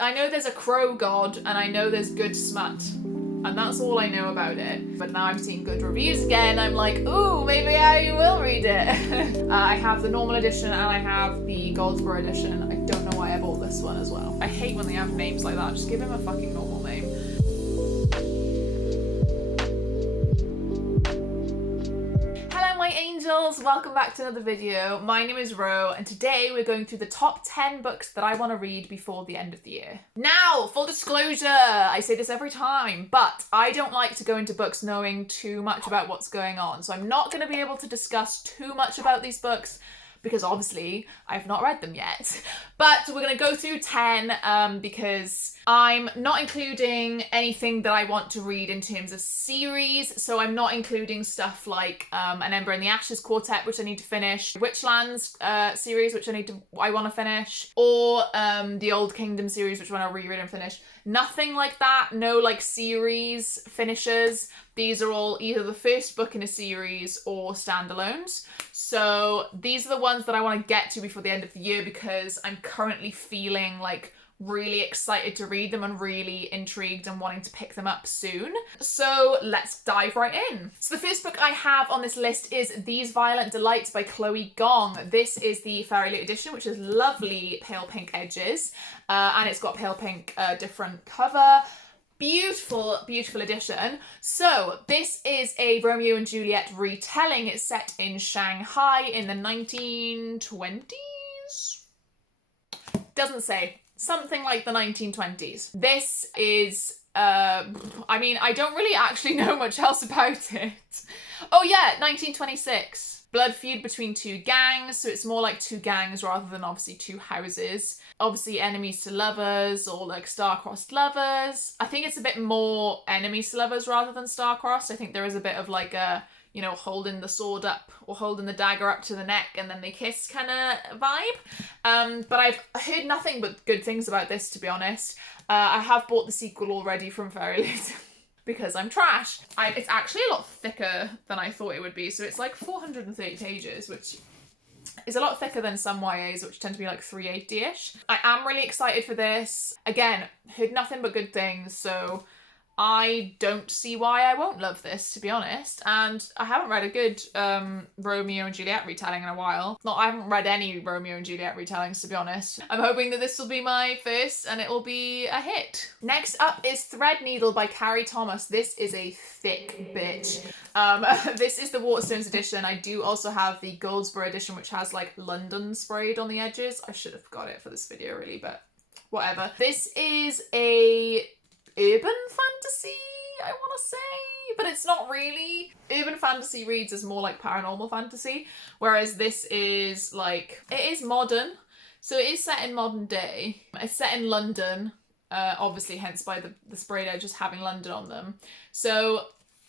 I know there's a crow god and I know there's good smut. And that's all I know about it. But now I'm seeing good reviews again. I'm like, ooh, maybe I will read it. I have the normal edition and I have the Goldsboro edition. I don't know why I bought this one as well. I hate when they have names like that. Just give him a fucking normal name. My angels, welcome back to another video. My name is Ro and today we're going through the top 10 books that I want to read before the end of the year. Now, full disclosure, I say this every time, but I don't like to go into books knowing too much about what's going on. So I'm not going to be able to discuss too much about these books because obviously I've not read them yet. But we're going to go through 10 because I'm not including anything that I want to read in terms of series. So I'm not including stuff like An Ember in the Ashes Quartet, which I need to finish, Witchlands series, which I want to finish, or the Old Kingdom series, which I want to reread and finish. Nothing like that. No like series finishers. These are all either the first book in a series or standalones. So these are the ones that I want to get to before the end of the year because I'm currently feeling like really excited to read them and really intrigued and wanting to pick them up soon. So let's dive right in. So the first book I have on this list is These Violent Delights by Chloe Gong. This is the Fairy Loot edition, which is lovely pale pink edges, and it's got pale pink different cover. Beautiful, beautiful edition. So this is a Romeo and Juliet retelling. It's set in Shanghai in the 1920s? Doesn't say. Something like the 1920s. This is, I mean, I don't really actually know much else about it. Oh yeah, 1926. Blood feud between two gangs, so it's more like two gangs rather than obviously two houses. Obviously enemies to lovers or like star-crossed lovers. I think it's a bit more enemies to lovers rather than star-crossed. I think there is a bit of like a, you know, holding the sword up or holding the dagger up to the neck and then they kiss kind of vibe. But I've heard nothing but good things about this, to be honest. I have bought the sequel already from Fairy Loot because I'm trash. It's actually a lot thicker than I thought it would be. So it's like 430 pages, which is a lot thicker than some YAs, which tend to be like 380-ish. I am really excited for this. Again, heard nothing but good things, so I don't see why I won't love this, to be honest. And I haven't read a good Romeo and Juliet retelling in a while. I haven't read any Romeo and Juliet retellings, to be honest. I'm hoping that this will be my first and it will be a hit. Next up is Threadneedle by Carrie Thomas. This is a thick bitch. This is the Waterstones edition. I do also have the Goldsboro edition, which has like London sprayed on the edges. I should have got it for this video really, but whatever. This is a urban fantasy, I want to say, but it's not really. Urban fantasy reads as more like paranormal fantasy, whereas this is like, it is modern, so it is set in modern day. It's set in London, obviously, hence by the sprayed edges having London on them. So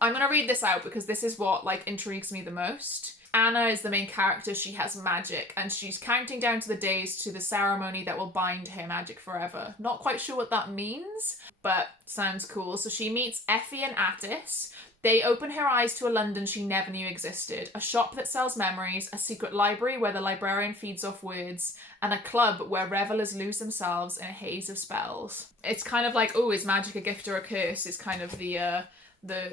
I'm gonna read this out because this is what like intrigues me the most. Anna is the main character. She has magic and she's counting down to the days to the ceremony that will bind her magic forever. Not quite sure what that means, but sounds cool. So she meets Effie and Attis. They open her eyes to a London she never knew existed. A shop that sells memories, a secret library where the librarian feeds off words, and a club where revelers lose themselves in a haze of spells. It's kind of like, oh, is magic a gift or a curse? Is kind of the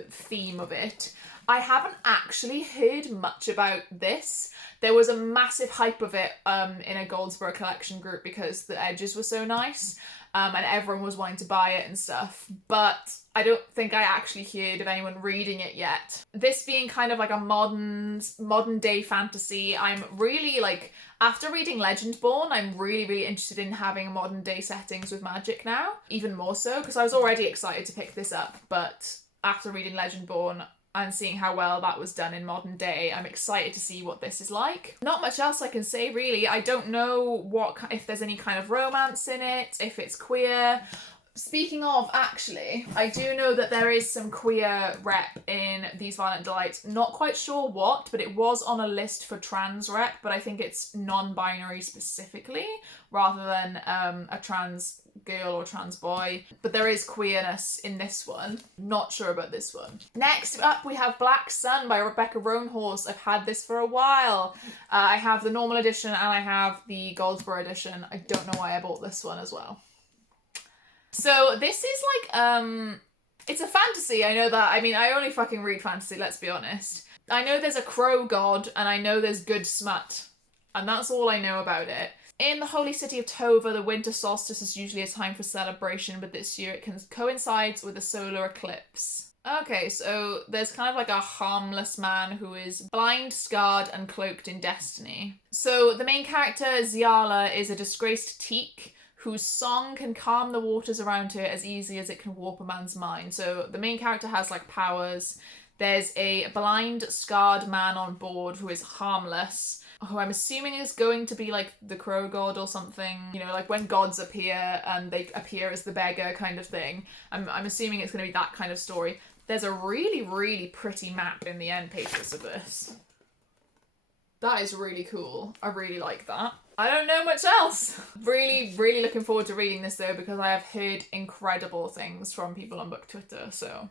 theme of it. I haven't actually heard much about this. There was a massive hype of it in a Goldsboro collection group because the edges were so nice and everyone was wanting to buy it and stuff, but I don't think I actually heard of anyone reading it yet. This being kind of like a modern day fantasy, I'm really like, after reading Legendborn, I'm really interested in having modern day settings with magic now, even more so, because I was already excited to pick this up, but after reading Legendborn and seeing how well that was done in modern day, I'm excited to see what this is like. Not much else I can say really. I don't know if there's any kind of romance in it, if it's queer. Speaking of, actually, I do know that there is some queer rep in These Violent Delights. Not quite sure what, but it was on a list for trans rep, but I think it's non-binary specifically, rather than a trans girl or trans boy. But there is queerness in this one. Not sure about this one. Next up, we have Black Sun by Rebecca Roanhorse. I've had this for a while. I have the normal edition and I have the Goldsboro edition. I don't know why I bought this one as well. So this is like, it's a fantasy, I know that. I mean, I only fucking read fantasy, let's be honest. I know there's a crow god, and I know there's good smut. And that's all I know about it. In the holy city of Tova, the winter solstice is usually a time for celebration, but this year it coincides with a solar eclipse. Okay, so there's kind of like a harmless man who is blind, scarred, and cloaked in destiny. So the main character, Ziala, is a disgraced teak whose song can calm the waters around her as easily as it can warp a man's mind. So the main character has like powers. There's a blind, scarred man on board who is harmless, who I'm assuming is going to be like the crow god or something, you know, like when gods appear and they appear as the beggar kind of thing. I'm assuming it's going to be that kind of story. There's a really, really pretty map in the end pages of this. That is really cool. I really like that. I don't know much else. Really, really looking forward to reading this though, because I have heard incredible things from people on book Twitter, so.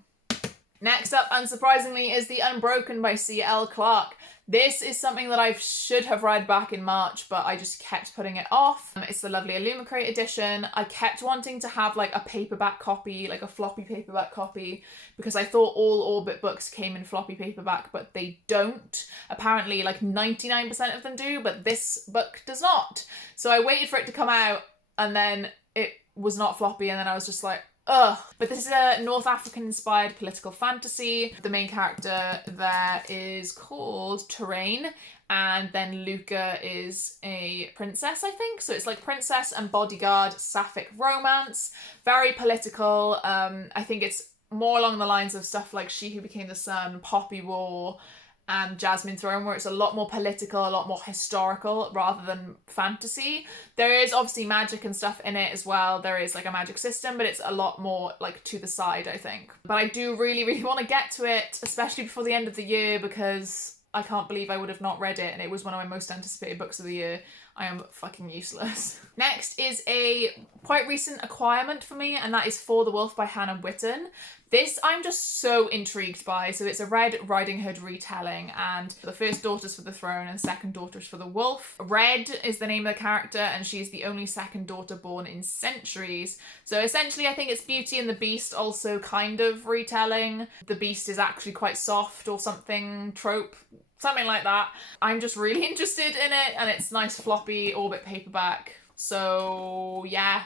Next up, unsurprisingly, is The Unbroken by C.L. Clarke. This is something that I should have read back in March, but I just kept putting it off. It's the lovely Illumicrate edition. I kept wanting to have like a paperback copy, like a floppy paperback copy, because I thought all Orbit books came in floppy paperback, but they don't. Apparently like 99% of them do, but this book does not. So I waited for it to come out, and then it was not floppy, and then I was just like, ugh. But this is a North African inspired political fantasy. The main character there is called Terrain, and then Luca is a princess, I think. So it's like princess and bodyguard sapphic romance. Very political. I think it's more along the lines of stuff like She Who Became the Sun, Poppy War, and Jasmine Throne, where it's a lot more political, a lot more historical rather than fantasy. There is obviously magic and stuff in it as well. There is like a magic system, but it's a lot more like to the side, I think. But I do really, really want to get to it, especially before the end of the year, because I can't believe I would have not read it, and it was one of my most anticipated books of the year. I am fucking useless. Next is a quite recent acquirement for me, and that is For the Wolf by Hannah Witten. This I'm just so intrigued by. So it's a Red Riding Hood retelling, and the first daughter's for the throne and second daughter's for the wolf. Red is the name of the character, and she's the only second daughter born in centuries. So essentially I think it's Beauty and the Beast also kind of retelling. The Beast is actually quite soft or something, trope. Something like that. I'm just really interested in it, and it's nice floppy Orbit paperback. So yeah,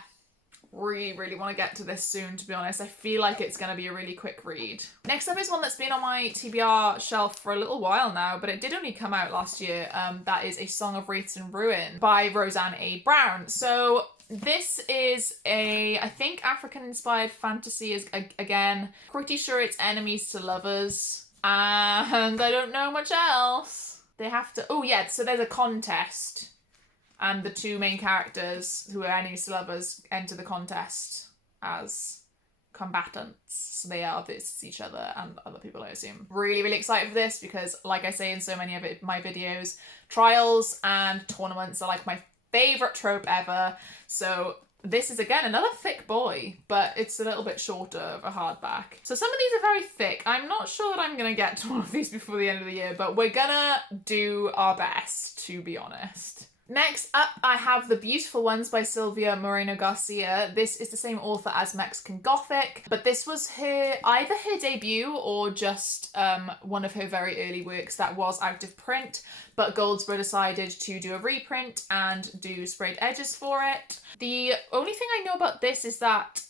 really, really want to get to this soon, to be honest. I feel like it's going to be a really quick read. Next up is one that's been on my TBR shelf for a little while now, but it did only come out last year. That is A Song of Wraiths and Ruin by Roseanne A. Brown. So this is a, I think, African-inspired fantasy. Is again, pretty sure it's enemies to lovers. And I don't know much else. They have to... Oh, yeah, so there's a contest. And the two main characters, who are enemies to lovers, enter the contest as combatants. So they are versus each other and other people, I assume. Really, really excited for this because, like I say in so many of my videos, trials and tournaments are like my favourite trope ever. So this is, again, another thick boy, but it's a little bit shorter of a hardback. So some of these are very thick. I'm not sure that I'm going to get to one of these before the end of the year, but we're gonna do our best, to be honest. Next up, I have The Beautiful Ones by Sylvia Moreno Garcia. This is the same author as Mexican Gothic, but this was either her debut or just one of her very early works that was out of print, but Goldsboro decided to do a reprint and do sprayed edges for it. The only thing I know about this is that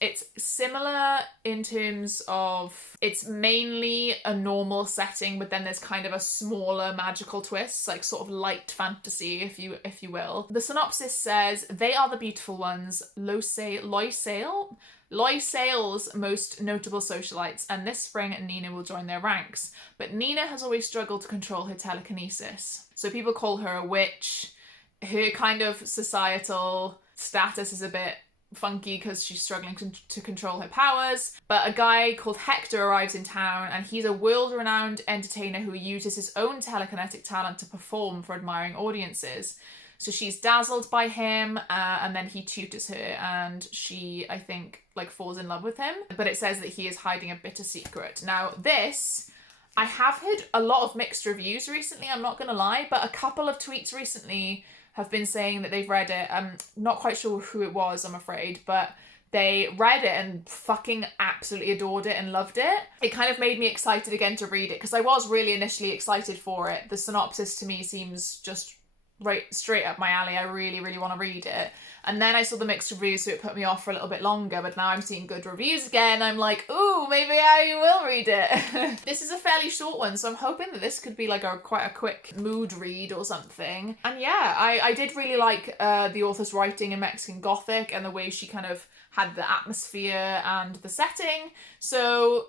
it's similar in terms of it's mainly a normal setting, but then there's kind of a smaller magical twist, like sort of light fantasy, if you will. The synopsis says, they are the beautiful ones, Loysail's most notable socialites, and this spring Nina will join their ranks. But Nina has always struggled to control her telekinesis. So people call her a witch. Her kind of societal status is a bit funky because she's struggling to control her powers. But a guy called Hector arrives in town, and he's a world-renowned entertainer who uses his own telekinetic talent to perform for admiring audiences. So she's dazzled by him, and then he tutors her, and she, I think, like falls in love with him. But it says that he is hiding a bitter secret. Now this, I have heard a lot of mixed reviews recently, I'm not gonna lie, but a couple of tweets recently have been saying that they've read it. I'm not quite sure who it was, I'm afraid, but they read it and fucking absolutely adored it and loved it. It kind of made me excited again to read it, because I was really initially excited for it. The synopsis to me seems just right straight up my alley. I really, really want to read it. And then I saw the mixed reviews, so it put me off for a little bit longer, but now I'm seeing good reviews again. I'm like, ooh, maybe I will read it. This is a fairly short one, so I'm hoping that this could be like quite a quick mood read or something. And yeah, I did really like the author's writing in Mexican Gothic and the way she kind of had the atmosphere and the setting. So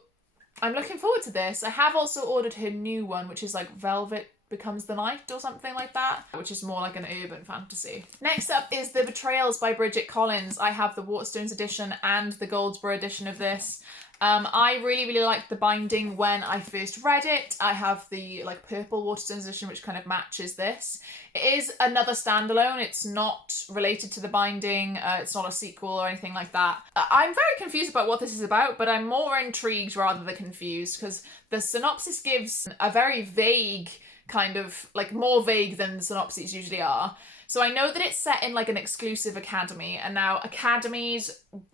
I'm looking forward to this. I have also ordered her new one, which is like Velvet Becomes the Night or something like that, which is more like an urban fantasy. Next up is The Betrayals by Bridget Collins. I have the Waterstones edition and the Goldsboro edition of this. I really, really liked the binding when I first read it. I have the like purple Waterstones edition, which kind of matches this. It is another standalone. It's not related to the binding. It's not a sequel or anything like that. I'm very confused about what this is about, but I'm more intrigued rather than confused, because the synopsis gives a very vague kind of, like, more vague than the synopses usually are. So I know that it's set in like an exclusive academy, and now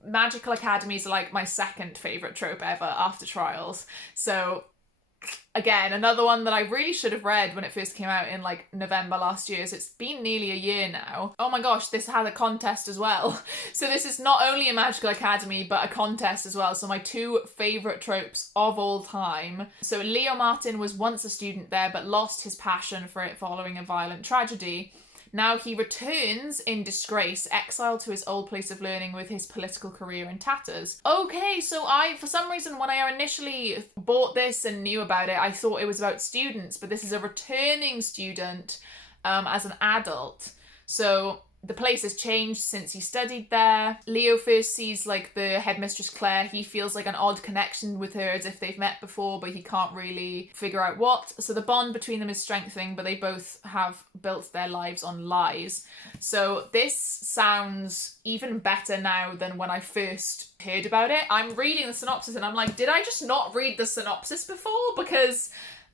magical academies are like my second favourite trope ever after Trials. So again, another one that I really should have read when it first came out in like November last year. So it's been nearly a year now. Oh my gosh, this had a contest as well. So this is not only a magical academy, but a contest as well. So my two favourite tropes of all time. So Leo Martin was once a student there, but lost his passion for it following a violent tragedy. Now he returns in disgrace, exiled to his old place of learning with his political career in tatters. Okay, so for some reason, when I initially bought this and knew about it, I thought it was about students, but this is a returning student as an adult. So the place has changed since he studied there. Leo first sees like the headmistress Claire. He feels like an odd connection with her, as if they've met before, but he can't really figure out what. So the bond between them is strengthening, but they both have built their lives on lies. So this sounds even better now than when I first heard about it. I'm reading the synopsis and I'm like, did I just not read the synopsis before? Because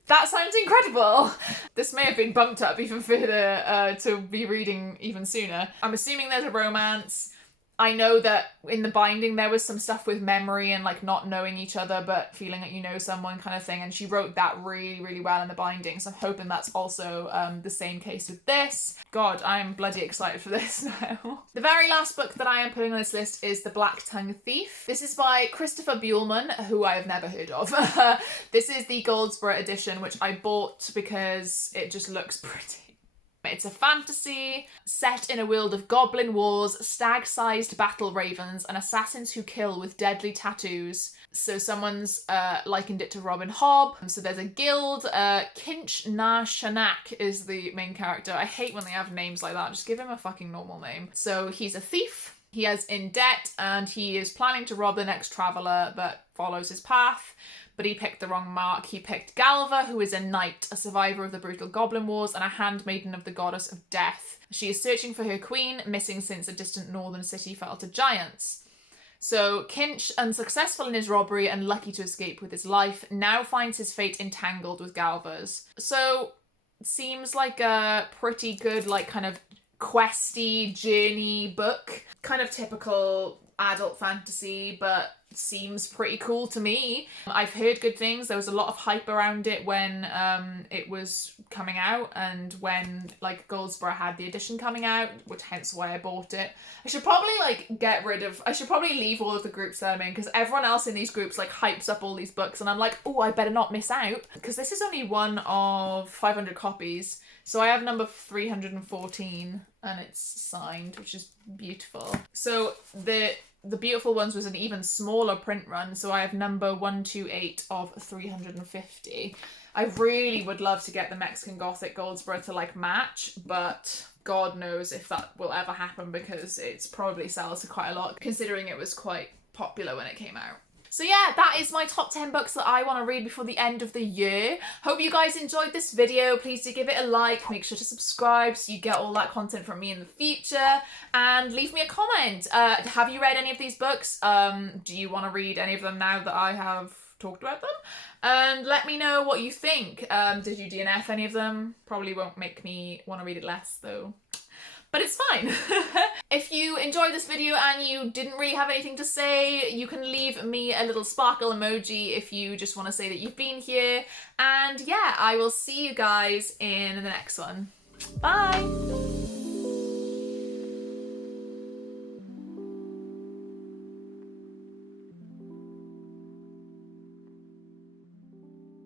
that sounds incredible. This may have been bumped up even further to be reading even sooner. I'm assuming there's a romance. I know that in the binding there was some stuff with memory and like not knowing each other but feeling like you know someone kind of thing, and she wrote that really, really well in the binding, so I'm hoping that's also the same case with this. God, I'm bloody excited for this now. The very last book that I am putting on this list is The Black Tongue Thief. This is by Christopher Buehlman, who I have never heard of. This is the Goldsboro edition, which I bought because it just looks pretty. It's a fantasy set in a world of goblin wars, stag-sized battle ravens, and assassins who kill with deadly tattoos. So someone's likened it to Robin Hobb. So there's a guild. Kinch Na Shanak is the main character. I hate when they have names like that. Just give him a fucking normal name. So he's a thief. He is in debt and he is planning to rob the next traveller that follows his path. But he picked the wrong mark. He picked Galva, who is a knight, a survivor of the brutal goblin wars, and a handmaiden of the goddess of death. She is searching for her queen, missing since a distant northern city fell to giants. So Kinch, unsuccessful in his robbery and lucky to escape with his life, now finds his fate entangled with Galva's. So seems like a pretty good, like, kind of questy journey book. Kind of typical adult fantasy, but seems pretty cool to me. I've heard good things. There was a lot of hype around it when it was coming out, and when like Goldsboro had the edition coming out, which hence why I bought it. I should probably leave all of the groups that I'm in, because everyone else in these groups like hypes up all these books and I'm like, oh, I better not miss out, because this is only one of 500 copies. So I have number 314 and it's signed, which is beautiful. So the beautiful ones was an even smaller print run, so I have number 128 of 350. I really would love to get the Mexican Gothic Goldsboro to like match, but God knows if that will ever happen, because it's probably sells to quite a lot considering it was quite popular when it came out. So yeah, that is my top 10 books that I want to read before the end of the year. Hope you guys enjoyed this video. Please do give it a like. Make sure to subscribe so you get all that content from me in the future. And leave me a comment. Have you read any of these books? Do you want to read any of them now that I have talked about them? And let me know what you think. Did you DNF any of them? Probably won't make me want to read it less though. but it's fine. If you enjoyed this video and you didn't really have anything to say, you can leave me a little sparkle emoji if you just want to say that you've been here. And yeah, I will see you guys in the next one. Bye!